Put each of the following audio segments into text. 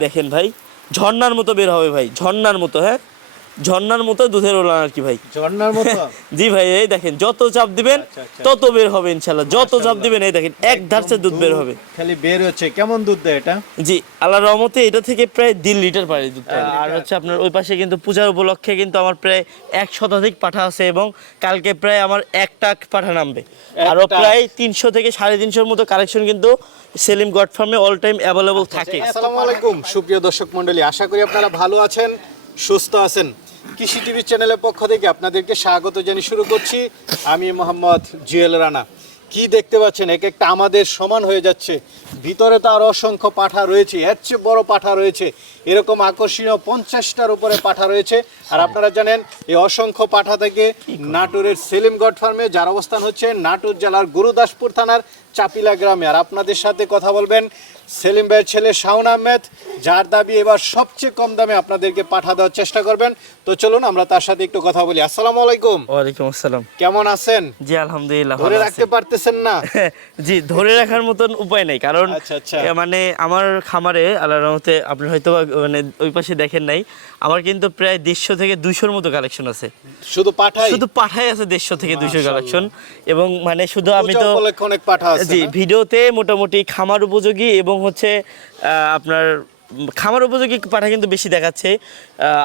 দেখেন ভাই ঝর্নার মতো বের হবে ভাই ঝর্নার মতো হ্যাঁ? ঝর্ণার মতো দুধের ওলান আর কি ভাই। ঝর্ণার মতো? জি ভাই এই দেখেন যত চাপ দিবেন আচ্ছা, আচ্ছা। তত বের হবে ইনশাল্লাহ যত চাপ দিবেন এই দেখেন এক ধারসে দুধ বের হবে। খালি বের হচ্ছে। কেমন দুধ দেয় এটা? জি আল্লাহ রহমতে এটা থেকে প্রায় দেড় লিটার পারে দুধ। আর হচ্ছে আপনার ওই পাশে কিন্তু পূজার উপলক্ষে কিন্তু আমার প্রায় এক শতাধিক পাঠা আছে এবং কালকে প্রায় আমার এক টাক পাঠা নামবে। আরও প্রায় তিনশো থেকে সাড়ে তিনশোর মতো কালেকশন কিন্তু সেলিম গড ফার্মে অল টাইম অ্যাভেলেবল থাকে। আসসালামু আলাইকুম সুপ্রিয় দর্শক মণ্ডলী আশা করি আপনারা ভালো আছেন। সুস্থ আছেন। কৃষি টিভি চ্যানেলের পক্ষ থেকে আপনাদেরকে স্বাগত জানিয়ে শুরু করছি। আমি মোহাম্মদ জুয়েল রানা। কি দেখতে পাচ্ছেন? এক একটা আমাদের সমান হয়ে যাচ্ছে। ভিতরে তো আর অসংখ্য পাঠা রয়েছে এর চেয়ে বড় পাঠা রয়েছে। এরকম আকর্ষণীয় পঞ্চাশটার উপরে পাঠা রয়েছে। আর আপনারা জানেন এই অসংখ্য পাঠা থেকে নাটোরের সেলিম গড ফার্মে যার অবস্থান হচ্ছে নাটোর জেলার গুরুদাসপুর থানার চাপিলা গ্রামে। আর আপনাদের সাথে কথা বলবেন সেলিম ভাইয়ের ছেলে শাওন আহমেদ যার দাবি এবার সবচেয়ে কম দামে আপনাদেরকে পাঠা দেওয়ার চেষ্টা করবেন। তো চলুন আমরা তার সাথে একটু কথা বলি। আসসালামু আলাইকুম। ওয়ালাইকুম আসসালাম। কেমন আছেন? জি আলহামদুলিল্লাহ ধরে রাখতে পারতেছেন না? জি ধরে রাখার মতন উপায় নেই কারণ মানে আমার খামারে আল্লাহ রহমতে আপনি হয়তো মানে ওই পাশে দেখেন নাই আমার কিন্তু প্রায় দেড়শো থেকে দুইশোর মতো কালেকশন আছে। শুধু পাঠাই? শুধু পাঠাই আছে দেড়শো থেকে দুইশো কালেকশন এবং মানে শুধু আমি তো অনেক পাঠা আছে জি ভিডিওতে মোটামুটি খামার উপযোগী এবং হচ্ছে আহ, আপনার খামার উপযোগী পাঠা কিন্তু বেশি দেখাচ্ছে।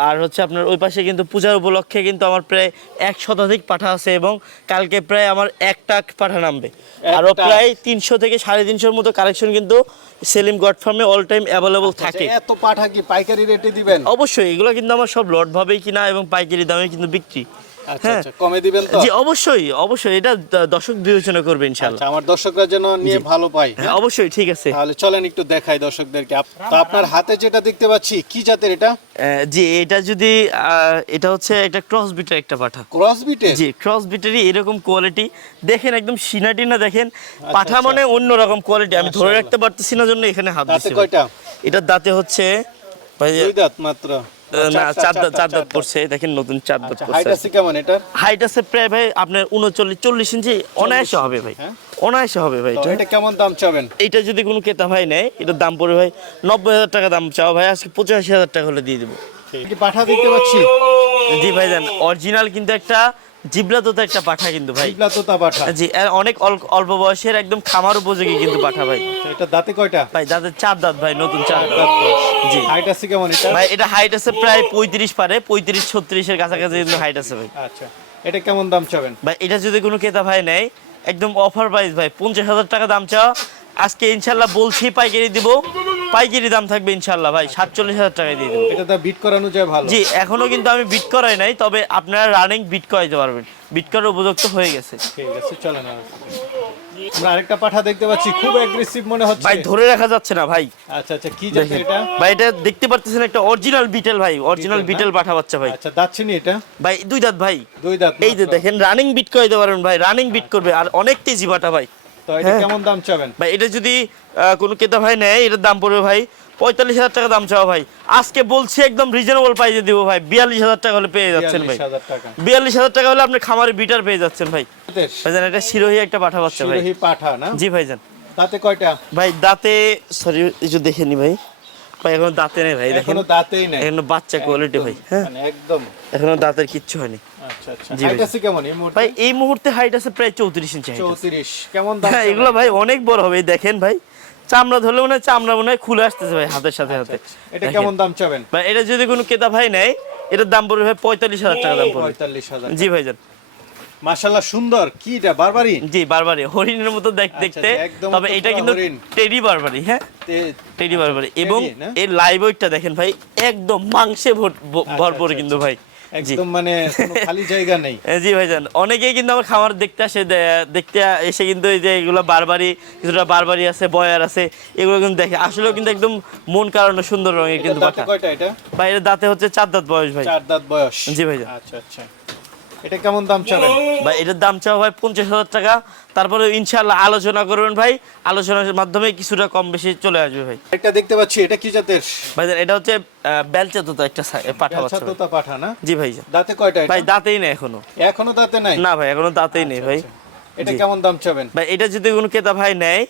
আর হচ্ছে আপনার ওই পাশে কিন্তু পূজার উপলক্ষে কিন্তু আমার প্রায় এক শতাধিক পাঠা আছে এবং কালকে প্রায় আমার এক টাক পাঠা নামবে। আরও প্রায় তিনশো থেকে সাড়ে তিনশোর মতো কালেকশন কিন্তু সেলিম গড ফার্মে অল টাইম অ্যাভেলেবল থাকে। এত পাঠা কি পাইকারি রেটে দিবেন? অবশ্যই এগুলো কিন্তু আমার সব লট ভাবেই কিনা এবং পাইকারি দামে কিন্তু বিক্রি। হ্যাঁ। আচ্ছা কমে দিবেন তো? জি অবশ্যই অবশ্যই এটা দর্শক বিবেচনা করবে ইনশাল্লাহ আচ্ছা আমার দর্শকরা যেন নিয়ে ভালো পায়। হ্যাঁ, অবশ্যই ঠিক আছে। তাহলে চলেন একটু দেখাই দর্শকদেরকে। তো আপনার হাতে যেটা দেখতে পাচ্ছি কি জাতের এটা? জি এটা যদি এটা হচ্ছে একটা ক্রস বিটের একটা পাঠা। ক্রস বিটে জি ক্রস বিটেরই এরকম কোয়ালিটি। দেখেন একদম সিনা টিনা দেখেন পাঠা আচ্ছা। মানে অন্যরকম কোয়ালিটি আমি ধরে রাখতে পারতেছি না জন্য এখানে হাত দিচ্ছি। কয়টা? এটার দাঁতে হচ্ছে ভাই, দুই দাঁত মাত্র। না চারটা, চার চার দাঁত পড়ছে দেখেন নতুন চার দাঁত আচ্ছা, পড়ছে। হাইট আছে কেমন এটার? হাইট আছে প্রায় ভাই আপনার উনচল্লিশ চল্লিশ ইঞ্চি অনায়াসে হবে ভাই। হ্যাঁ? অনায়াসে হবে ভাই এটা। কেমন দাম চাবেন? এটা যদি কোনো ক্রেতা ভাই নেয় এটার দাম পড়বে ভাই নব্বই হাজার টাকা দাম চাও ভাই আজকে পঁচাশি হাজার টাকা হলে দিয়ে দেবো। কি পাঠা দেখতে পাচ্ছি? জি অরিজিনাল কিন্তু একটা একটা পাঠা কিন্তু ভাই। তোতা পাঠা। জি অনেক অল্প বয়সের একদম খামার উপযোগী কিন্তু পাঠা ভাই। এটা দাঁতে কয়টা? ভাই যাদের চার দাঁত ভাই নতুন চার দাঁত। জি। হাইট আছে কেমন এটা? ভাই এটা হাইট আছে প্রায় পঁয়ত্রিশ পারে পঁয়ত্রিশ ছত্রিশের কাছাকাছি কিন্তু হাইট আছে ভাই। আচ্ছা এটা কেমন দাম চাবেন? ভাই এটা যদি কোনো ক্রেতা ভাই নেয় একদম অফার প্রাইস ভাই পঞ্চাশ হাজার টাকা দাম চাও আজকে ইনশাল্লাহ বলছি পাইকারি দিব। পাইকারি দাম থাকবে ইনশাল্লাহ ভাই সাতচল্লিশ হাজার টাকায় দিয়ে দেবো। এটা বিট করানো যায় ভালো। জি এখনও কিন্তু আমি বিট করাই নাই তবে আপনারা রানিং বিট করাইতে পারবেন। বিট করার উপযুক্ত হয়ে গেছে। ঠিক আছে চলেন। আমরা আরেকটা পাঠা দেখতে পাচ্ছি খুব অ্যাগ্রেসিভ মনে হচ্ছে। ভাই ধরে রাখা যাচ্ছে না ভাই। আচ্ছা আচ্ছা কি জাতের এটা? ভাই এটা দেখতে পারতেছেন একটা অরিজিনাল বিটেল ভাই অরিজিনাল বিটেল পাঠা বাচ্চা ভাই। আচ্ছা দাচ্ছিনি এটা? ভাই দুই দাঁত ভাই। দুই দাঁত এই যে দেখেন রানিং বিট করাইতে পারবেন ভাই রানিং বিট করবে। আর অনেক তেজি বাটা ভাই। তো এটা হ্যাঁ। কেমন দাম চাবেন? ভাই এটা যদি কোনো ক্রেতা ভাই নেয় এটার দাম পড়বে ভাই পঁয়তাল্লিশ হাজার টাকা দাম চাওয়া ভাই। আজকে বলছি একদম রিজনেবল প্রাইসে দিব ভাই বিয়াল্লিশ হাজার টাকা হলে পেয়ে যাচ্ছেন ভাই। বিয়াল্লিশ হাজার টাকা। হলে আপনি খামারে বিটার পেয়ে যাচ্ছেন ভাই। ভাইজান এটা শিরোহী একটা পাঠা বাচ্চা ভাই। পাঠা না? জি ভাইজান তাতে কয়টা? ভাই দাঁতে সরি একটু দেখে নি ভাই। ভাই এখনও দাঁতে নেই ভাই দেখেন। এখনও দাঁতেই নাই। এখনও বাচ্চা কোয়ালিটি ভাই হ্যাঁ। মানে একদম। এখনও দাঁতের কিচ্ছু হয়নি। আচ্ছা আচ্ছা। ভাই। এই মুহূর্তে? ভাই হাইট আছে প্রায় চৌত্রিশ ইঞ্চি height আছে। 34 কেমন হ্যাঁ এগুলো ভাই অনেক বড় হবে দেখেন ভাই। চামড়া ধরলে মনে হয় চামড়া মনে হয় খুলে আসতেছে ভাই হাতের সাথে হাতে। এটা কেমন দাম চাবেন? ভাই এটা যদি কোনো ভাই নেয় এটার দাম পড়বে ভাই পঁয়তাল্লিশ হাজার টাকা দাম পড়বে। 45000 জি ভাইজান। মাশাআল্লাহ সুন্দর। কি এটা বারবারই জি বারবারই হরিণের মতো দেখতে। আচ্ছা, তবে এটা কিন্তু। টেডি বারবারই হ্যাঁ? টেডি বারবারই এবং না? এর লাইভ ওয়েটটা দেখেন ভাই একদম মাংসে ভরপুর আচ্ছা, কিন্তু ভাই। একদম মানে খালি জায়গা নেই। জি ভাইজান অনেকেই কিন্তু আমার খামার দেখতে আসে দেখতে এসে কিন্তু এই যে এগুলো বারবারই কিছুটা বারবারই আছে বয়ার আছে এগুলো কিন্তু দেখে। আসলেও কিন্তু একদম মন কারণে সুন্দর রঙের কিন্তু দাঁতে হচ্ছে চার দাঁত বয়স ভাই। চার দাঁত বয়স। জি ভাইজান আচ্ছা আচ্ছা। এটা কেমন দাম চাবেন? ভাই এটার দাম চাওয়া ভাই পঞ্চাশ হাজার টাকা। তারপরে ইনশাল্লাহ আলোচনা করবেন ভাই। আলোচনার মাধ্যমে কিছুটা কম বেশি চলে আসবে ভাই। এটা দেখতে পাচ্ছি এটা কি জাতের? ভাই এটা হচ্ছে বেলচা তো একটা পাঠা আচ্ছা বাচ্চা। ভাই। তোতা পাঠা না? জি ভাইজান দাঁতে কয়টা ভাই দাঁতেই নেই এখনও। এখনও দাঁতে নাই? না ভাই এখনও দাঁতেই নেই ভাই। এটা কেমন দাম চাবেন? ভাই এটা যদি কোনো ক্রেতা ভাই নেয়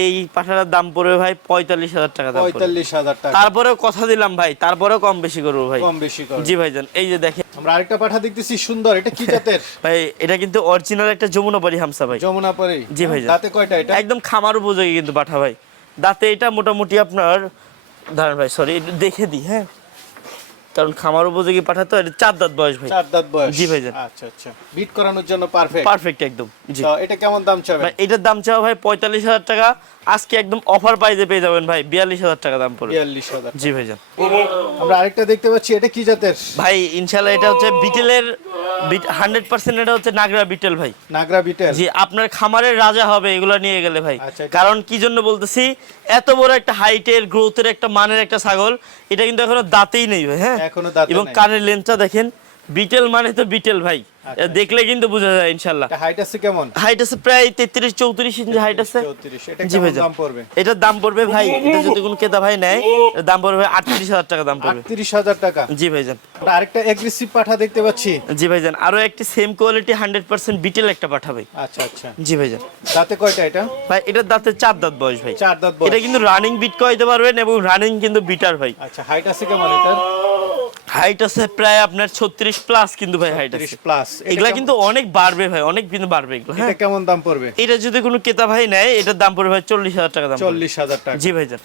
এই পাঠাটার দাম পড়বে ভাই পঁয়তাল্লিশ হাজার টাকা দাম পঁয়তাল্লিশ হাজার টাকা। তারপরেও কথা দিলাম ভাই তারপরেও কম বেশি করব ভাই। কম বেশি করব। জি ভাইজান এই যে দেখেন। আমরা আরেকটা পাঠা দেখতেছি সুন্দর এটা কি জাতের? ভাই এটা কিন্তু অরিজিনাল একটা যমুনাপাড়ি হামসা ভাই। যমুনা জি ভাই দাঁতে কয়টা এটা? একদম খামার উপযোগী কিন্তু পাঠা ভাই। দাঁতে এটা মোটামুটি আপনার ধরেন ভাই সরি দেখে দিই হ্যাঁ। কারণ খামার উপযোগী পাঠাতো এটা চার দাঁত বয়স ভাই। চার দাঁত বয়স। জি ভাই আচ্ছা আচ্ছা। বিট করানোর জন্য পারফেক্ট পারফেক্ট একদম জি। এটা কেমন দাম চাবে ভাই এটার দাম চাওয়া ভাই পঁয়তাল্লিশ হাজার টাকা আজকে একদম অফার প্রাইজে পেয়ে যাবেন ভাই বিয়াল্লিশ হাজার টাকা দাম পড়বে। বিয়াল্লিশ হাজার জি ভাইজান। আমরা আরেকটা দেখতে পাচ্ছি এটা কি জাতের? ভাই ইনশাল্লাহ এটা হচ্ছে বিটেলের হান্ড্রেড পার্সেন্ট এটা হচ্ছে নাগরা বিটেল ভাই। নাগরা বিটেল। জি আপনার খামারের রাজা হবে এগুলো নিয়ে গেলে ভাই। আচ্ছা, কারণ কি জন্য বলতেছি এত বড় একটা হাইটের গ্রোথের একটা মানের একটা ছাগল এটা কিন্তু এখনও দাঁতেই নেই ভাই হ্যাঁ? এখনও দাঁতে এবং। কানের লেন্সটা দেখেন বিটেল মানে তো বিটেল ভাই। দেখলে কিন্তু বোঝা যায় ইনশাল্লাহ হাইট আছে কেমন? হাইট আছে প্রায় তেত্রিশ চৌত্রিশ ইঞ্চি হাইট আছে। 34 এটা কেমন দাম পড়বে? এটার দাম পড়বে ভাই এটা যদি কোনো কেদা ভাই নেয় দাম পড়বে আটত্রিশ হাজার টাকা দাম পড়বে। আটত্রিশ হাজার টাকা? জি ভাইজান। আরেকটা এগ্রেসিভ পাঠা দেখতে পাচ্ছি। জি ভাইজান আরও একটি same quality hundred percent Beetal একটা পাঠাবে আচ্ছা আচ্ছা। জি ভাইজান। দাঁতে কয়টা এটা? ভাই এটার দাঁতে চার দাঁত বয়স ভাই। চার দাঁত বয়স। এটা কিন্তু রানিং বিট করাইতে পারবেন এবং রানিং কিন্তু বিটার ভাই। আচ্ছা হাইট আছে কেমন এটা হাইট আছে প্রায় আপনার ছত্রিশ প্লাস কিন্তু ভাই হাইট আছে। 30 প্লাস এগুলা কিন্তু অনেক বাড়বে ভাই অনেক কিন্তু বাড়বে এগুলো এটা হ্যাঁ। কেমন দাম পড়বে? এটা যদি কোনো ক্রেতা ভাই নেয় এটার দাম পড়বে ভাই চল্লিশ হাজার টাকা দাম পড়বে। চল্লিশ হাজার টাকা। জি ভাইজান।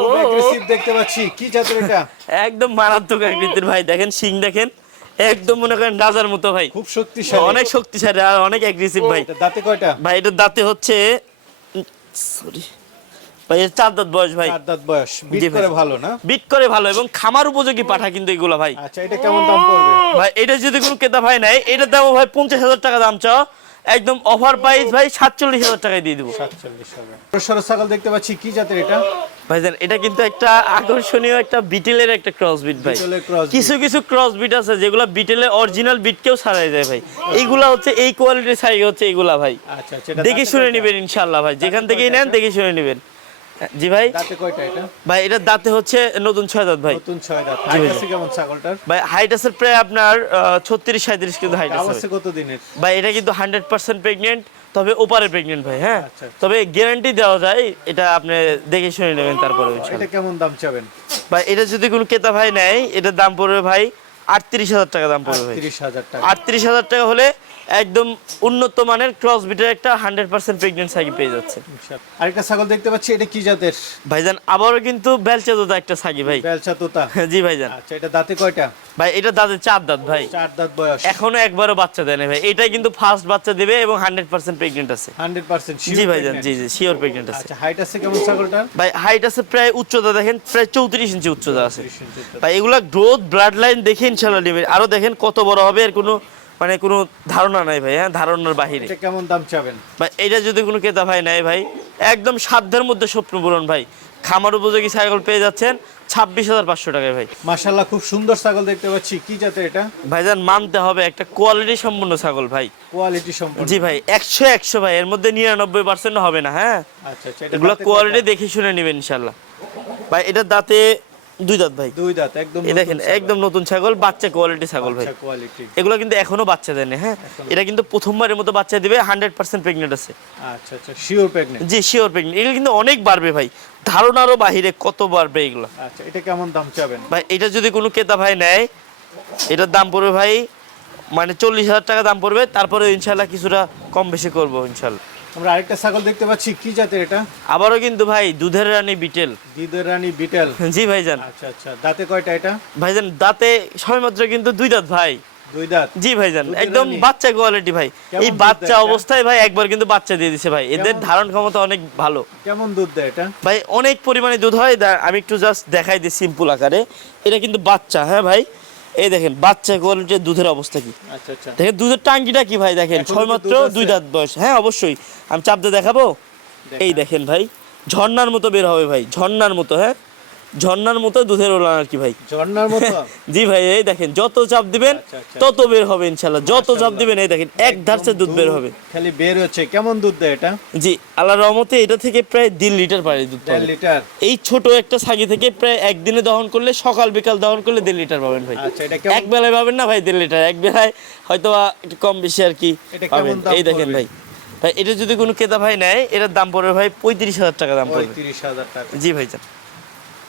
খুব এগ্রেসিভ দেখতে পাচ্ছি। কি জাতের এটা? একদম মারাত্মক আকৃতির ভাই দেখেন শিং দেখেন একদম মনে করেন রাজার মতো ভাই। খুব শক্তিশালী। অনেক শক্তিশালী আর অনেক অ্যাগ্রেসিভ ভাই। দাঁতে কয়টা? ভাই এটার দাঁতে হচ্ছে সরি ভাই এর চার দাঁত বয়স ভাই। চার দাঁত বয়স। বিট করে ভালো না? বিট করে ভালো এবং খামার উপযোগী পাঠা কিন্তু এগুলো ভাই। আচ্ছা এটা কেমন দাম পড়বে? ভাই এটা যদি কোনো ক্রেতা ভাই নাই এটার দাম ভাই পঞ্চাশ হাজার টাকা দাম চাও। একদম অফার প্রাইস ভাই সাতচল্লিশ হাজার টাকায় দিয়ে দেবো। সাতচল্লিশ ছাগল দেখতে পাচ্ছি কি জাতের এটা? ভাইজান এটা কিন্তু একটা আকর্ষণীয় একটা বিটেলের একটা ক্রস বিট ভাই। কিছু কিছু ক্রস বিট আছে যেগুলো বিটেলের অরিজিনাল বিটকেও ছাড়াই যায় ভাই। এইগুলা হচ্ছে এই কোয়ালিটির সাইজ হচ্ছে এইগুলা ভাই। আচ্ছা আচ্ছা দেখে শুনে? নেবেন ইনশাল্লাহ ভাই। যেখান থেকেই নেন দেখে শুনে নেবেন। জি ভাই। দাঁতে কয়টা এটা? ভাই এটার দাঁতে হচ্ছে নতুন ছয় দাঁত ভাই। নতুন ছয় দাঁত। হাইট আছে কেমন ছাগলটার? ভাই হাইট আছে প্রায় আপনার ছত্রিশ সাঁত্রিশ কিন্তু হাইট আছে কত দিনের ভাই এটা কিন্তু হান্ড্রেড পার্সেন্ট প্রেগনেন্ট তবে ওপারে প্রেগনেন্ট ভাই হ্যাঁ? আচ্ছা। তবে গ্যারান্টি দেওয়া যায় এটা আপনি দেখে শুনে নেবেন তারপরে এটা কেমন দাম চাবেন? ভাই এটা যদি কোনো ক্রেতা ভাই নেয় এটার দাম পড়বে ভাই আটত্রিশ হাজার টাকা দাম পড়বে ভাই। তিরিশ হাজার টাকা। আটত্রিশ হাজার টাকা হলে একদম উন্নত মানের ক্রস বিটের একটা হান্ড্রেড পার্সেন্ট প্রেগনেন্ট সাইকেল পেয়ে যাচ্ছে আরেকটা ছাগল দেখতে পাচ্ছি এটা কি জাতের? ভাইজান আবারও কিন্তু বেলচা দুধ একটা সাকি ভাই। বেলচা তোতা। জি ভাইজান। আচ্ছা এটা দাঁতে কয়টা? ভাই এটা দাঁতে চার দাঁত ভাই। চার দাঁত বয়স। এখনও একবারও বাচ্চা দেয় না ভাই। এটাই কিন্তু ফার্স্ট বাচ্চা দেবে এবং হান্ড্রেড পার্সেন্ট প্রেগনেন্ট আছে। হান্ড্রেড পার্সেন্ট জি ভাইজান জি জি শিওর প্রেগনেন্ট আছে। আচ্ছা হাইট আছে কেমন ছাগলটার? ভাই হাইট আছে প্রায় উচ্চতা দেখেন প্রায় চৌত্রিশ ইঞ্চি উচ্চতা আছে। 30 ইঞ্চি তো। ভাই এগুলা গ্রোথ ব্লাড লাইন দেখে ইনশাল্লাহ নেবেন। আরও দেখেন কত বড় হবে এর কোনো মানে কোনো ধারণা নাই ভাই হ্যাঁ? ধারণার বাহিরে। কেমন দাম চাবেন? ভাই এটা যদি কোনো ক্রেতা ভাই নেয় ভাই একদম সাধ্যের মধ্যে স্বপ্ন পূরণ ভাই। খামার উপযোগী সাইকেল পেয়ে যাচ্ছেন ছাব্বিশ হাজার পাঁচশো টাকায় ভাই। মাশাল্লাহ খুব সুন্দর ছাগল দেখতে পাচ্ছি। কি জাতের এটা? ভাইজান মানতে হবে একটা কোয়ালিটি সম্পূর্ণ ছাগল ভাই। কোয়ালিটি সম্পন্ন। জি ভাই একশো একশো ভাই এর মধ্যে নিরানব্বই পার্সেন্ট হবে না হ্যাঁ? আচ্ছা আচ্ছা এগুলো কোয়ালিটি দেখে শুনে নেবেন ইনশাল্লাহ ভাই এটার দাঁতে দুই দাঁত ভাই। দুই দাঁত একদম দেখেন একদম নতুন ছাগল বাচ্চা কোয়ালিটি ছাগল ভাই। কোয়ালিটি এগুলো কিন্তু এখনও বাচ্চা দেয়নি হ্যাঁ? এটা কিন্তু প্রথমবারের মতো বাচ্চা দিবে হান্ড্রেড পার্সেন্ট প্রেগনেন্ট আছে। আচ্ছা আচ্ছা শিওর প্রেগনেন্ট জি শিওর প্রেগনেন্ট এগুলো কিন্তু অনেক বাড়বে ভাই। ধারণারও বাহিরে কত বাড়বে এগুলো। আচ্ছা এটা কেমন দাম চাবেন? ভাই এটা যদি কোনো ক্রেতা ভাই নেয় এটার দাম পড়বে ভাই মানে চল্লিশ হাজার টাকা দাম পড়বে তারপরে ইনশাল্লাহ কিছুটা কম বেশি করব ইনশাল্লাহ আমরা আরেকটা ছাগল দেখতে পাচ্ছি। কি জাতের এটা? আবারও কিন্তু ভাই দুধের রানী বিটেল। দিদের রানী বিটেল। জি ভাইজান। আচ্ছা আচ্ছা। দাঁতে কয়টা এটা? ভাইজান দাঁতে সবেমাত্র কিন্তু দুই দাঁত ভাই। দুই দাঁত? জি ভাইজান একদম বাচ্চা কোয়ালিটি ভাই। এই বাচ্চা অবস্থায় ভাই একবার কিন্তু বাচ্চা দিয়ে দিছে ভাই। এদের ধারণ ক্ষমতা অনেক ভালো। কেমন দুধ দেয় এটা? ভাই অনেক পরিমাণে দুধ হয়। দা- আমি একটু জাস্ট দেখাই দিই সিম্পল আকারে। এটা কিন্তু বাচ্চা হ্যাঁ ভাই? এই দেখেন বাচ্চা যে দুধের অবস্থা কি? আচ্ছা আচ্ছা। দেখেন দুধের টাঙ্কিটা কি ভাই দেখেন? ছয় মাত্র ছয়মাত্র দুই দাঁত বয়স। হ্যাঁ অবশ্যই। আমি চাপতে দিয়ে দেখাবো? এই দেখেন ভাই ঝর্নার মতো বের হবে ভাই ঝর্নার মতো হ্যাঁ? ঝর্ণার মতো দুধের ওলান আর কি ভাই। ঝর্ণার মতো? জি ভাই এই দেখেন যত চাপ দিবেন আচ্ছা, আচ্ছা। তত বের হবে ইনশাল্লাহ। যত চাপ দিবেন এই দেখেন এক ধারসে দুধ বের হবে। খালি বের হচ্ছে। কেমন দুধ দেয় এটা? জি আল্লাহ রহমতে এটা থেকে প্রায় দেড় লিটার পারে দুধ পাবেন। লিটার? এই ছোট একটা ছাগি থেকে প্রায় একদিনে দহন করলে সকাল বিকাল দহন করলে দেড় লিটার পাবেন ভাই। আচ্ছা এটা এক বেলায় পাবেন না ভাই দেড় লিটার। এক বেলায় হয়তো একটু কম বেশি আর কি পাবেন। এই দেখেন ভাই। ভাই এটা যদি কোনো ক্রেতা ভাই নেয় এটার দাম পড়বে ভাই পঁয়ত্রিশ হাজার টাকা দাম পড়বে। পঁয়ত্রিশ হাজার টাকা। জি ভাইজান।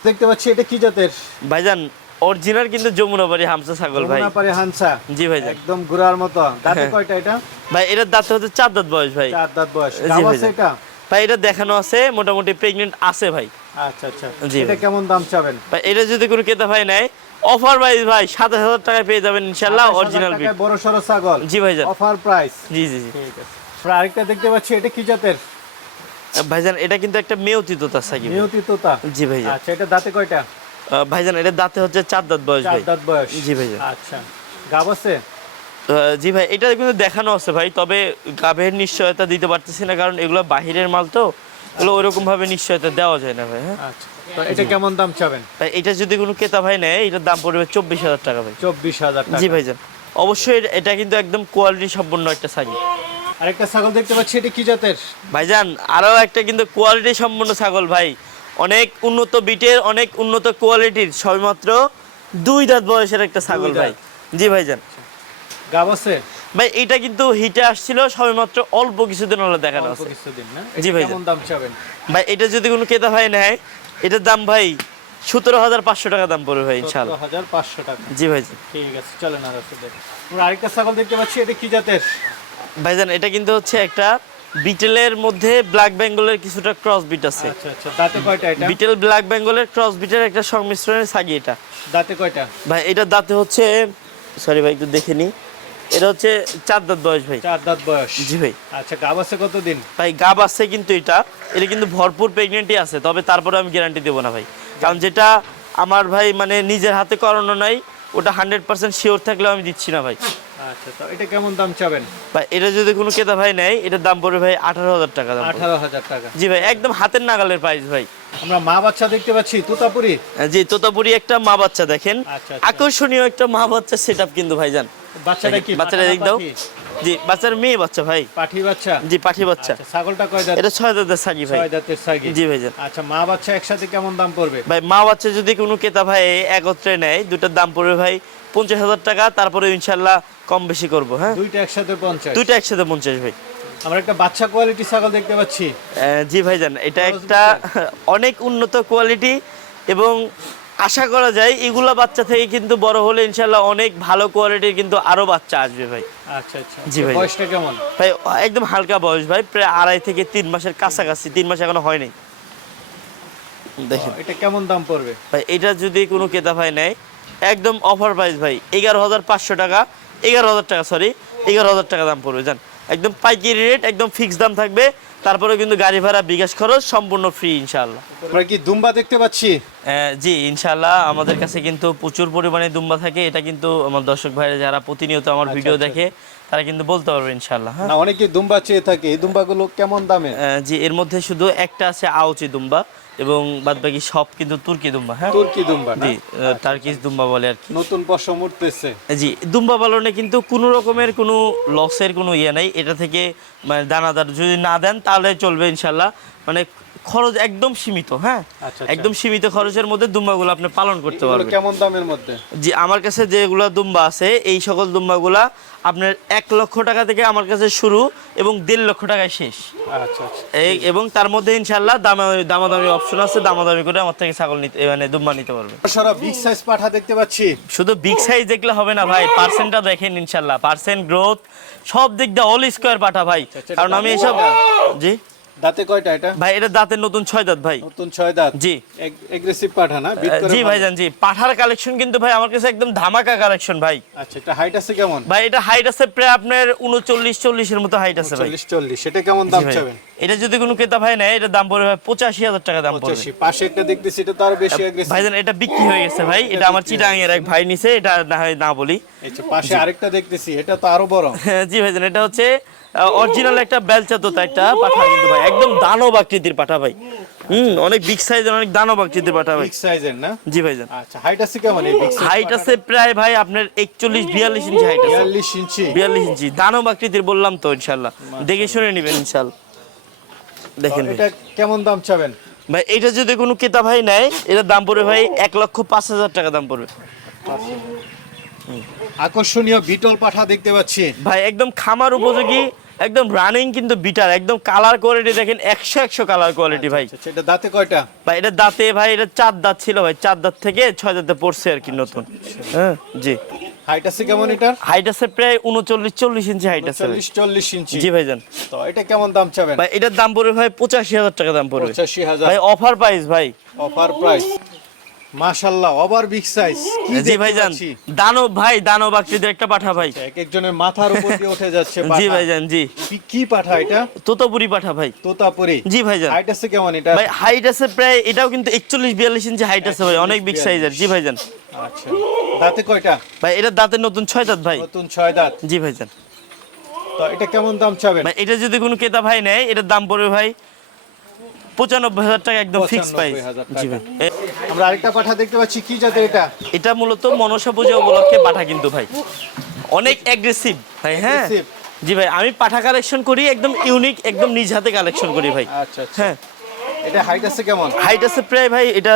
দেখতে পাচ্ছি এটা কি জাতের? ভাইজান অরিজিনাল কিন্তু যমুনাবাড়ি হামসা ছাগল ভাই। পারে হানসা জি ভাইজান। একদম গুড়ার মতো। দাঁতে হ্যাঁ। কয়টা এটা? ভাই এটার দাঁত হচ্ছে চার দাঁত বয়স ভাই। চার দাঁত বয়স। গাব আছে এটা? ভাই এটা দেখানো আছে মোটামুটি প্রেগনেন্ট আছে ভাই। আচ্ছা আচ্ছা। এটা কেমন দাম চাবেন? ভাই এটা যদি কোনো ক্রেতা ভাই নেয় অফার প্রাইস ভাই সাতাশ হাজার টাকায় পেয়ে যাবেন ইনশাল্লাহ 27,000 অরিজিনাল বড় সড়ো ছাগল। জি ভাইজান। অফার প্রাইস জি জি জি। ঠিক আছে। আরেকটা দেখতে পাচ্ছি এটা কি জাতের? ভাইজান এটা কিন্তু একটা সাকিব জি ভাইজান। আচ্ছা এটা দাঁতে কয়টা? ভাইজান এটা দাঁতে হচ্ছে চার দাঁত বয়স ভাই। দাঁত বয়স। জি ভাইজান। আচ্ছা। গাব আছে? জি ভাই এটা কিন্তু দেখানো আছে ভাই তবে গাভের নিশ্চয়তা দিতে পারতেছি না কারণ এগুলো বাহিরের মাল তো এগুলো ওইরকম ভাবে নিশ্চয়তা দেওয়া যায় না ভাই হ্যাঁ? আচ্ছা। এটা কেমন দাম চাবেন? ভাই এটা যদি কোনো ক্রেতা ভাই নেয় এটার দাম পড়বে চব্বিশ হাজার টাকা ভাই। চব্বিশ হাজার টাকা। জি ভাইজান। অবশ্যই এটা- কিন্তু একদম কোয়ালিটি সম্পন্ন একটা ছাগল আরেকটা ছাগল দেখতে পাচ্ছি এটা কি জাতের? ভাইজান আরও একটা কিন্তু কোয়ালিটি সম্পন্ন ছাগল ভাই। অনেক উন্নত বিটের অনেক উন্নত কোয়ালিটির সবেমাত্র দুই দাঁত বয়সের একটা ছাগল ভাই। জি ভাইজান। গাব আছে? ভাই এটা কিন্তু হিটে আসছিল সবেমাত্র অল্প কিছুদিন হলো দেখানো অল্প আছে। কিছুদিন জি ভাই। কেমন দাম চাবেন? ভাই এটা যদি কোনো ক্রেতা ভাই নেয় এটার দাম ভাই সতেরো হাজার পাঁচশো টাকা দাম পড়বে ভাই ইনশাল্লাহ হাজার পাঁচশো টাকা। জি ভাইজান। ঠিক আছে চলেন আর আরেকটা ছাগল দেখতে পাচ্ছি এটা কি জাতের? ভাইজান এটা কিন্তু হচ্ছে একটা বিটেলের মধ্যে ব্ল্যাক বেঙ্গলের কিছুটা ক্রস বিট আছে। আচ্ছা আচ্ছা দাঁতে কয়টা এটা? বিটেল ব্ল্যাক বেঙ্গলের ক্রস বিটের একটা সংমিশ্রণের সাগি এটা। দাঁতে কয়টা? ভাই এটা দাঁতে হচ্ছে সরি ভাই একটু দেখে নি। এটা হচ্ছে চার দাঁত বয়স ভাই। চার দাঁত বয়স। জি ভাই। আচ্ছা গাব আছে কতদিন? ভাই গাব আছে কিন্তু এটা। এটা কিন্তু ভরপুর প্রেগনেন্টই আছে তবে তারপরে আমি গ্যারান্টি দেবো না ভাই। কারণ যেটা আমার ভাই মানে নিজের হাতে করানো নাই ওটা হান্ড্রেড পার্সেন্ট শিওর থাকলেও আমি দিচ্ছি না ভাই। আচ্ছা তো এটা কেমন দাম চাবেন? ভাই এটা যদি কোনো ক্রেতা ভাই নেয় এটার দাম পড়বে ভাই আঠারো হাজার টাকা দাম আঠারো হাজার টাকা। জি ভাই একদম হাতের নাগালের প্রাইস ভাই। আমরা মা বাচ্চা দেখতে পাচ্ছি তুতাপুরি। জি তোতাপুরি একটা মা বাচ্চা দেখেন। আচ্ছা, আচ্ছা। আকর্ষণীয় একটা মা বাচ্চা সেট কিন্তু ভাইজান বাচ্চাটা কি বাচ্চাটা দেখ দাও জি বাচ্চার মেয়ে বাচ্চা ভাই। পাঠি বাচ্চা? জি পাঠি বাচ্চা। ছাগলটা কয় দাঁত এটা ছয় দাঁতের সাকি ভাই। ছয় দাঁতের সাগি জি ভাইজান আচ্ছা মা বাচ্চা একসাথে কেমন দাম পড়বে? ভাই মা বাচ্চা যদি কোনো ক্রেতা ভাই একত্রে নেয় দুটার দাম পড়বে ভাই পঞ্চাশ হাজার টাকা তারপরে ইনশাল্লাহ কম বেশি করব হ্যাঁ? দুইটা একসাথে পঞ্চাশ। দুইটা একসাথে পঞ্চাশ ভাই। আমরা একটা বাচ্চা কোয়ালিটি ছাগল দেখতে পাচ্ছি। জি ভাইজান এটা একটা অনেক উন্নত কোয়ালিটি এবং আশা করা যায় এগুলা বাচ্চা থেকে কিন্তু বড় হলে ইনশাল্লাহ অনেক ভালো কোয়ালিটির কিন্তু আরও বাচ্চা আসবে ভাই। আচ্ছা আচ্ছা। জি ভাই। বয়সটা কেমন? ভাই একদম হালকা বয়স ভাই প্রায় আড়াই থেকে তিন মাসের কাছাকাছি তিন মাস এখনও হয়নি। দেখেন। এটা কেমন দাম পড়বে? ভাই এটা যদি কোনো ক্রেতা ভাই নেয় একদম অফার প্রাইস ভাই। এগারো হাজার পাঁচশো টাকা এগারো হাজার টাকা সরি এগারো হাজার টাকা দাম পড়বে জান। একদম পাইকারি রেট একদম ফিক্স দাম থাকবে। তারপরে কিন্তু গাড়ি ভাড়া বিকাশ খরচ সম্পূর্ণ ফ্রি ইনশাআল্লাহ। আমরা কি দুম্বা দেখতে পাচ্ছি? জি ইনশাআল্লাহ। আমাদের কাছে কিন্তু প্রচুর পরিমাণে দুম্বা থাকে। এটা কিন্তু আমার দর্শক ভাইরা যারা প্রতিনিয়ত আমার ভিডিও আচ্ছা। দেখে তারা কিন্তু বলতে পারবে ইনশাআল্লাহ হ্যাঁ। না অনেকে দুম্বা চেয়ে থাকে। এই দুম্বাগুলো কেমন দামে? জি এর মধ্যে শুধু একটা আছে আউচি দুম্বা। এবং বাদবাকি সব কিন্তু তুর্কি দুম্বা হ্যাঁ? তুর্কি দুম্বা জি টার্কিশ দুম্বা বলে আর কি। নতুন পশম উঠতেছে। জি দুম্বা পালনে কিন্তু কোনো রকমের কোনো লসের কোনো ইয়ে নাই। এটা থেকে মানে দানাদার যদি না দেন তাহলে চলবে ইনশাল্লাহ। মানে খরচ একদম সীমিত হ্যাঁ? আচ্ছা, আচ্ছা। একদম সীমিত খরচের মধ্যে দুম্বাগুলো আপনি পালন করতে পারবেন। কেমন দামের মধ্যে? জি আমার কাছে যেগুলো দুম্বা আছে এই সকল দুম্বাগুলা আপনার এক লক্ষ টাকা থেকে আমার কাছে শুরু এবং দেড় লক্ষ টাকায় শেষ। আচ্ছা এই এবং তার মধ্যে ইনশাল্লাহ দামা দামাদামি অপশন আছে দামাদামি করে আমার থেকে ছাগল নিতে মানে দুম্বা নিতে পারবে। সারা বিগ সাইজ পাঠা দেখতে পাচ্ছি। শুধু বিগ সাইজ দেখলে হবে না ভাই পার্সেন্টটা দেখেন ইনশাল্লাহ পার্সেন্ট গ্রোথ সব দিক দিয়ে অল স্কোয়ার পাঠা ভাই। কারণ আমি এসব জি? দাঁতে কয়টা এটা? ভাই এটা দাঁতের নতুন ছয় দাঁত ভাই। নতুন ছয় দাঁত? জি। এগ্রেসিভ পাঠা না? জি। ভাইজান জি। পাঠার কালেকশন কিন্তু ভাই আমার কাছে একদম ধামাকা কালেকশন ভাই। আচ্ছা এটা হাইট আছে কেমন? ভাই এটা হাইট আছে প্রায় আপনার উনচল্লিশ চল্লিশের মতো হাইট আছে ভাই। চল্লিশ চল্লিশ। সেটা কেমন দাম চাবেন? এটা যদি কোনো ক্রেতা ভাই নেয় এটা দাম পড়বে ভাই পঁচাশি হাজার টাকা দাম পড়বে। পাশে একটা দেখতেছি এটা তো আরও বেশি এগ্রেসিভ ভাইজান এটা বিক্রি হয়ে গেছে ভাই। এটা আমার চিটাং এর এক ভাই নিছে এটা না হয় না বলি। আচ্ছা পাশে আরেকটা দেখতেছি এটা তো আরও বড়। জি ভাইজান এটা হচ্ছে অরিজিনাল একটা বেলচা তোতা একটা পাঠা কিন্তু ভাই একদম দানব আকৃতির পাঠা ভাই। হুম অনেক বিগ সাইজের অনেক দানব আকৃতির পাঠা ভাই। বিগ সাইজের না? জি ভাইজান। আচ্ছা হাইট আছে কেমন এই বিগ হাইট আছে প্রায় ভাই আপনার একচল্লিশ বিয়াল্লিশ ইঞ্চি হাইট আছে। বিয়াল্লিশ ইঞ্চি বিয়াল্লিশ ইঞ্চি দানব আকৃতির বললাম তো ইনশাল্লাহ দেখে শুনে নেবেন ইনশাল্লাহ দেখেন ভাই। এটা কেমন দাম চাবেন? ভাই এটা যদি কোনো ক্রেতা ভাই নেয় এটার দাম পড়বে ভাই এক লক্ষ পাঁচ হাজার টাকা দাম পড়বে। আকর্ষণীয় বিটল পাঠা দেখতে পাচ্ছি। ভাই একদম খামার উপযোগী একদম রানিং কিন্তু বিটার একদম কালার কোয়ালিটি দেখেন একশো একশো কালার কোয়ালিটি ভাই। আচ্ছা এটা দাঁতে কয়টা? ভাই এটা দাঁতে ভাই এটা চার দাঁত ছিল ভাই চার দাঁত থেকে ছয় দাঁতে পড়ছে আর কি নতুন। হ্যাঁ জি। হাইট আছে কেমন এটার? হাইট আছে প্রায় উনচল্লিশ চল্লিশ ইঞ্চি হাইট আছে ভাই। চল্লিশ চল্লিশ ইঞ্চি। জি ভাইজান। তো এটা কেমন দাম চাবেন? ভাই এটার দাম পড়বে ভাই পঁচাশি হাজার টাকা দাম পড়বে। ভাই অফার প্রাইস ভাই। অফার প্রাইস মাশাল্লাহ ওভার বিগ সাইজ কি জি ভাইজান দানব ভাই দানব আকৃতির একটা পাঠা ভাই। এক একজনের মাথার উপর দিয়ে উঠে যাচ্ছে জি ভাইজান জি। কি- কি পাঠা এটা? তোতাপুরি পাঠা ভাই। তোতাপুরি। জি ভাইজান। হাইট আছে কেমন এটা? ভাই হাইট আছে প্রায় এটাও কিন্তু একচল্লিশ বিয়াল্লিশ ইঞ্চি হাইট আছে ভাই অনেক বিগ সাইজের জি ভাইজান। আচ্ছা। দাঁতে কয়টা? ভাই এটা দাঁতের নতুন ছয় দাঁত ভাই। নতুন ছয় দাঁত। জি ভাইজান। তো এটা কেমন দাম চাবেন? ভাই এটা যদি কোনো ক্রেতা ভাই নেয় এটার দাম পড়বে ভাই পঁচানব্বই হাজার টাকা একদম ফিক্স প্রাইস জি ভাই। আমরা আরেকটা পাঠা দেখতে পাচ্ছি কি জাতের এটা? এটা মূলত মনসা পূজা উপলক্ষে পাঠা কিন্তু ভাই। অনেক অ্যাগ্রেসিভ ভাই হ্যাঁ? জি ভাই আমি পাঠা কালেকশন করি একদম ইউনিক একদম নিজ হাতে কালেকশন করি ভাই। আচ্ছা আচ্ছা। হ্যাঁ। এটা হাইট আছে কেমন? হাইট আছে প্রায় ভাই এটা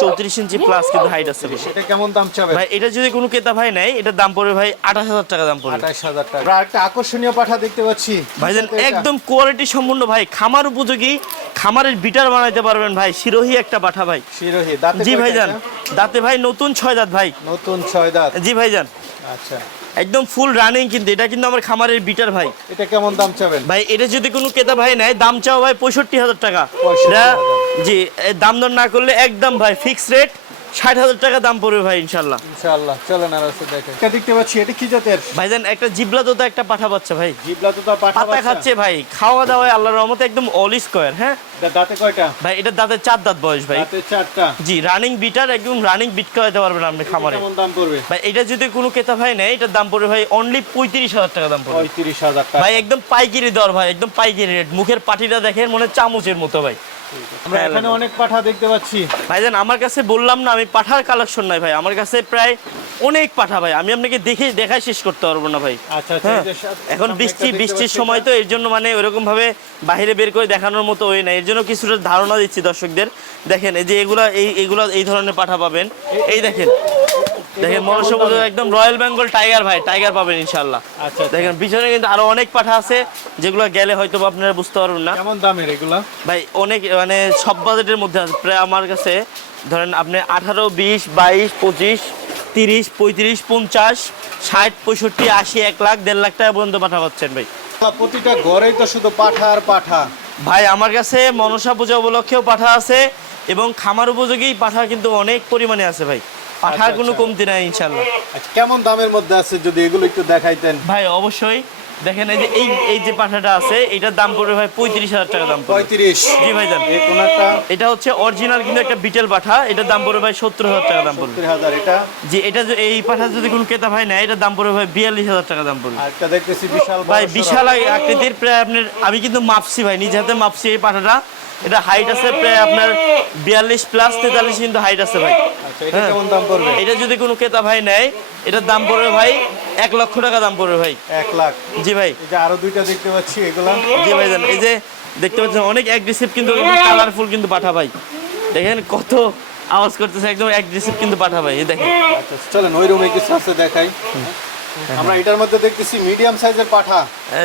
চৌত্রিশ ইঞ্চি প্লাস কিন্তু হাইট আছে। এটা কেমন দাম চাবেন? ভাই এটা যদি কোনো ক্রেতা ভাই নেয় এটার দাম পড়বে ভাই আঠাশ হাজার টাকা দাম পড়বে। আঠাশ হাজার টাকা। আমরা একটা আকর্ষণীয় পাঠা দেখতে পাচ্ছি। ভাইজান একদম কোয়ালিটি সম্পূর্ণ ভাই খামার উপযোগী খামারের বিটার বানাইতে পারবেন ভাই শিরোহী একটা পাঠা ভাই। শিরোহী দাঁতে জি ভাইজান এটা? দাঁতে ভাই নতুন ছয় দাঁত ভাই। নতুন ছয় দাঁত। জি ভাইজান। আচ্ছা। একদম ফুল রানিং কিন্তু এটা কিন্তু আমার খামারের বিটার ভাই। এটা কেমন দাম চাবেন? ভাই এটা যদি কোনো ক্রেতা ভাই নেয় দাম চাও ভাই পঁয়ষট্টি হাজার টাকা। 65,000 এটা জি দাম দর না করলে একদম ভাই ফিক্স রেট ষাট হাজার টাকা দাম পড়বে ভাই ইনশাল্লাহ ইনশাআল্লাহ চলেন আর দেখেন। এটা দেখতে পাচ্ছি এটা কি জাতের? ভাইজান একটা জিবলা তো একটা পাঠা বাচ্চা ভাই। জিবলা তো পাঠা পাতা খাচ্ছে ভাই। খাওয়া দাওয়ায় আল্লাহর রহমতে একদম অল স্কোয়ার হ্যাঁ? এটা দাঁতে কয়টা? ভাই এটা চার দাঁত বয়স ভাই। দাঁতে চারটা। জি রানিং বিটার একদম রানিং বিট পারবেন আপনি খামারে। কেমন দাম পড়বে? ভাই এটা যদি কোনো ক্রেতা ভাই নেয় এটার দাম পড়বে ভাই অনলি পঁয়ত্রিশ হাজার টাকা দাম পড়বে। পঁয়ত্রিশ হাজার টাকা। ভাই একদম পাইকারি দর ভাই একদম পাইকারি রেট মুখের পাটিটা দেখেন মনে হয় চামচের মতো ভাই। আমরা এখানে অনেক পাঠা দেখতে পাচ্ছি। ভাইজান আমার কাছে বললাম না আমি পাঠার কালেকশন নাই ভাই। আমার কাছে প্রায় অনেক পাঠা ভাই। আমি আপনাকে দেখে দেখায় শেষ করতে পারব না ভাই। আচ্ছা আচ্ছা হ্যাঁ এখন বৃষ্টি বৃষ্টির সময় তো এর জন্য মানে ওইরকম ভাবে বাইরে বের করে দেখানোর মতো ওই না এর জন্য কিছুটা ধারণা দিচ্ছি দর্শকদের। দেখেন এই যে এগুলা এই এগুলা এই ধরনের পাঠা পাবেন। এই দেখেন দেখেন মনসবুজ একদম রয়্যাল বেঙ্গল টাইগার ভাই টাইগার পাবেন ইনশাল্লাহ আচ্ছা আচ্ছা। দেখেন পিছনে কিন্তু আরও অনেক পাঠা আছে যেগুলো গেলে হয়তো আপনারা বুঝতে পারবেন না। কেমন দামের এগুলা? ভাই অনেক মানে সব বাজেটের মধ্যে আছে। প্রায় আমার কাছে ধরেন আপনি আঠারো বিশ বাইশ পঁচিশ তিরিশ পঁয়ত্রিশ পঞ্চাশ ষাট পঁয়ষট্টি আশি এক লাখ দেড় লাখ টাকা পর্যন্ত পাঠা পাচ্ছেন ভাই। প্রতিটা ঘরেই তো শুধু পাঠা আর পাঠা। ভাই আমার কাছে মনসা পূজা উপলক্ষেও পাঠা আছে এবং খামার উপযোগী পাঠা কিন্তু অনেক পরিমাণে আছে ভাই। পাঠার আচ্ছা, কোনো আচ্ছা। কমতি নাই ইনশাল্লাহ আচ্ছা, কেমন দামের মধ্যে আছে যদি এগুলো একটু দেখাইতেন? ভাই অবশ্যই। দেখেন এই যে এই এই যে পাঠাটা আছে এটার দাম পড়বে ভাই পঁয়ত্রিশ হাজার টাকা দাম পঁয়ত্রিশ। জি এই এটা হচ্ছে অরিজিনাল কিন্তু একটা বিটেল পাঠা এটার দাম পড়বে ভাই সত্তর হাজার টাকা দাম পড়বে। এটা? যে এটা এই পাঠা যদি কোনো ক্রেতা ভাই নেয় এটার দাম পড়বে ভাই বিয়াল্লিশ হাজার টাকা দাম পড়বে। একটা দেখতেছি বিশাল ভাই বিশাল আকৃতির প্রায় আপনার আমি কিন্তু মাপছি ভাই নিজে হাতে মাপছি এই পাঠাটা। এটা হাইট আছে প্রায় আপনার বিয়াল্লিশ প্লাস তেতাল্লিশ কিন্তু হাইট আছে ভাই। আচ্ছা এটা হ্যাঁ। এটা যদি কোনো ক্রেতা ভাই নেয় এটার দাম পড়বে ভাই এক লক্ষ টাকা দাম পড়বে ভাই। এক লাখ। জি ভাই। আরও দুইটা দেখতে পাচ্ছি এগুলা। জি ভাই জান এই যে দেখতে পাচ্ছেন অনেক অ্যাগ্রেসিভ কিন্তু কালারফুল কিন্তু পাঠা ভাই। দেখেন কত আওয়াজ করতেছে একদম অ্যাগ্রেসিভ কিন্তু পাঠা ভাই এই দেখেন। আচ্ছা চলেন ওই রুমে কিছু আছে দেখাই। আমরা এটার মধ্যে দেখতেছি মিডিয়াম সাইজের পাঠা।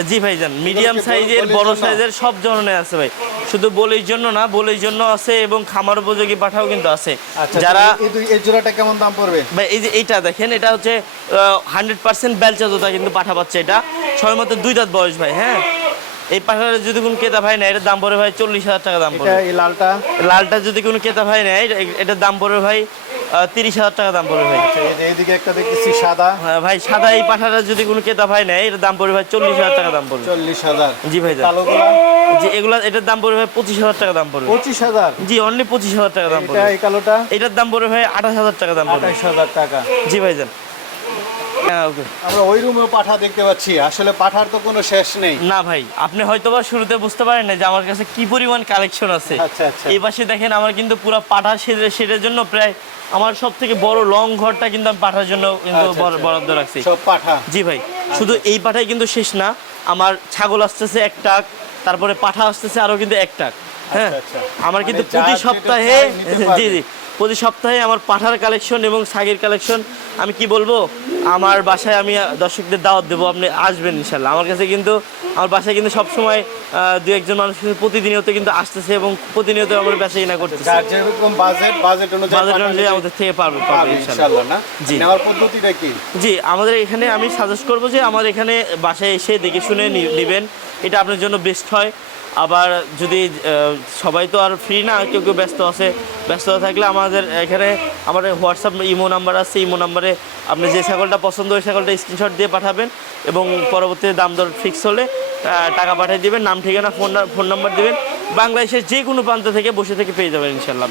জি ভাইজান মিডিয়াম সাইজের বড় সাইজের সব ধরনের আছে ভাই। শুধু বলির জন্য না বলির জন্য আছে এবং খামার উপযোগী পাঠাও কিন্তু আছে। আচ্ছা যারা এই- জোড়াটা কেমন দাম পড়বে? ভাই এই যে এইটা দেখেন এটা হচ্ছে হান্ড্রেড পার্সেন্ট বেলচা জোতা কিন্তু পাঠা পাচ্ছে এটা। ছয় মতো দুই দাঁত বয়স ভাই হ্যাঁ? এই পাঠাটা যদি কোনো ক্রেতা ভাই নেয় এটার দাম পড়ে ভাই চল্লিশ হাজার টাকা দাম পড়বে। লালটা? লালটা যদি কোনো ক্রেতা ভাই নেয় এটা- এটার দাম পড়বে ভাই তিরিশ হাজার টাকা দাম পড়বে ভাই। এইদিকে একটা দেখতেছি সাদা। হ্যাঁ, ভাই সাদা এই পাঠাটা যদি কোনো ক্রেতা ভাই নেয় এটার দাম পড়বে ভাই চল্লিশ হাজার টাকা দাম পড়বে। চল্লিশ হাজার। জি ভাই জি এগুলা এটার দাম পড়বে ভাই পঁচিশ হাজার টাকা দাম পড়বে। পঁচিশ হাজার। জি অনলি পঁচিশ হাজার টাকা দাম পড়বে। এই কালোটা? এটার দাম পড়বে ভাই আঠাশ হাজার টাকা দাম পড়বে। আঠাশ হাজার টাকা। জি ভাইজান। ওকে আমরা ওই রুমেও পাঠা দেখতে পাচ্ছি আসলে পাঠার তো কোনো শেষ নেই। না ভাই আপনি হয়তোবা শুরুতে বুঝতে পারেন না যে আমার কাছে কি পরিমাণ কালেকশন আছে। আচ্ছা, আচ্ছা। এই পাশে দেখেন আমার কিন্তু পুরো পাঠার সেটের সেটের জন্য প্রায় আমার সব থেকে বড় লং ঘরটা কিন্তু আমি পাঠার জন্য কিন্তু আচ্ছা, বর-। বরাদ্দ রাখছি। সব পাঠা। জি ভাই শুধু এই পাঠাই কিন্তু শেষ না আমার ছাগল আসতেছে এক টাক তারপরে পাঠা আসতেছে আরও কিন্তু এক টাক। হ্যাঁ আচ্ছা। আমার কিন্তু মানে প্রতি সপ্তাহে জি জি। প্রতি সপ্তাহে আমার পাঠার কালেকশন এবং শাগের কালেকশন। আমি কি বলব? আমার বাসায় আমি দর্শকদের দাওয়াত দেবো আপনি আসবেন ইনশাল্লাহ আমার কাছে কিন্তু আমার বাসায় কিন্তু সবসময় দু একজন মানুষ কিন্তু প্রতিনিয়ত কিন্তু আসতেছে এবং প্রতিনিয়ত আমার বেচা কিনা করতেছে। বাজেট বাজেট অনুযায়ী আমাদের থেকে পারবে ইনশাল্লাহ জি। নেওয়ার পদ্ধতিটা কি? জি আমাদের এখানে আমি সাজেস্ট করব যে আমার এখানে বাসায় এসে দেখে শুনে নিবেন এটা আপনার জন্য বেস্ট হয়। আবার যদি সবাই তো আর ফ্রি না, কেউ কেউ ব্যস্ত আছে, ব্যস্ত থাকলে আমাদের এখানে আমাদের হোয়াটসঅ্যাপ ইমো নাম্বার আছে, ইমো নাম্বারে আপনি যে ছাগলটা পছন্দ ওই ছাগলটা স্ক্রিনশট দিয়ে পাঠাবেন এবং পরবর্তীতে দাম দর ফিক্স হলে টাকা পাঠিয়ে দেবেন, নাম, ঠিকানা ফোন ফোন নাম্বার দেবেন। বাংলাদেশের যে কোনো প্রান্ত থেকে বসে থেকে পেয়ে যাবেন ইনশাল্লাহ।